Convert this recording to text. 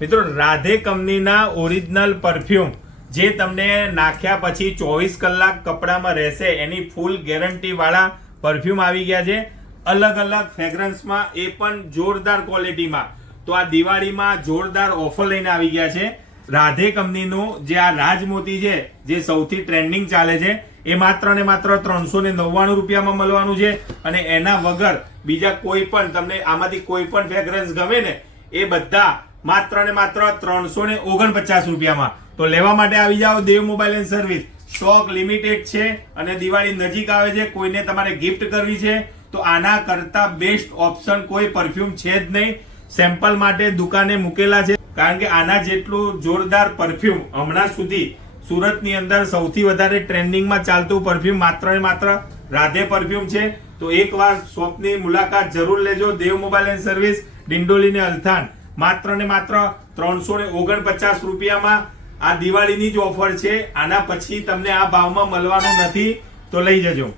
મિત્રો રાધે કંપનીના original perfume જે તમને નાખ્યા પછી 24 કલાક કપડામાં રહેશે એની ફૂલ ગેરંટી વાળા પરફ્યુમ આવી ગયા છે અલગ અલગ ફ્રેગ્રન્સમાં, એ પણ જોરદાર ક્વોલિટીમાં। તો આ દિવાળીમાં જોરદાર ઓફર લઈને આવી ગયા છે। રાધે કંપનીનું જે આ રાજમોતી છે જે સૌથી ટ્રેન્ડિંગ ચાલે છે એ માત્ર ને માત્ર 399 રૂપિયામાં મળવાનું છે અને એના વગર બીજા કોઈ પણ તમને આમાંથી કોઈ પણ ફ્રેગ્રન્સ ગમે ને એ બધા માત્ર ને માત્ર 349 રૂપિયામાં। તો લેવા માટે આવી જાઓ Dev mobile and service. Stock limited છે અને દિવાળી નજીક આવે છે, કોઈને તમારે ગિફ્ટ કરવી છે તો આના કરતા બેસ્ટ ઓપ્શન કોઈ પરફ્યુમ છે જ નહીં। સેમ્પલ માટે દુકાને મૂકેલા છે, કારણ કે આના જેટલું જોરદાર પરફ્યુમ હમણાં સુધી સુરતની અંદર સૌથી વધારે ટ્રેન્ડિંગમાં ચાલતું પરફ્યુમ માત્ર ને માત્ર રાધે પરફ્યુમ છે। તો એકવાર શોપની મુલાકાત જરૂર લેજો। દેવ મોબાઈલ એન્ડ સર્વિસ, ડિંડોલી ને અલથાણ। માત્ર ને માત્ર 349 રૂપિયામાં આ દિવાળીની જ ઓફર છે, આના પછી તમને આ ભાવમાં મળવાનું નથી, તો લઈ જજો।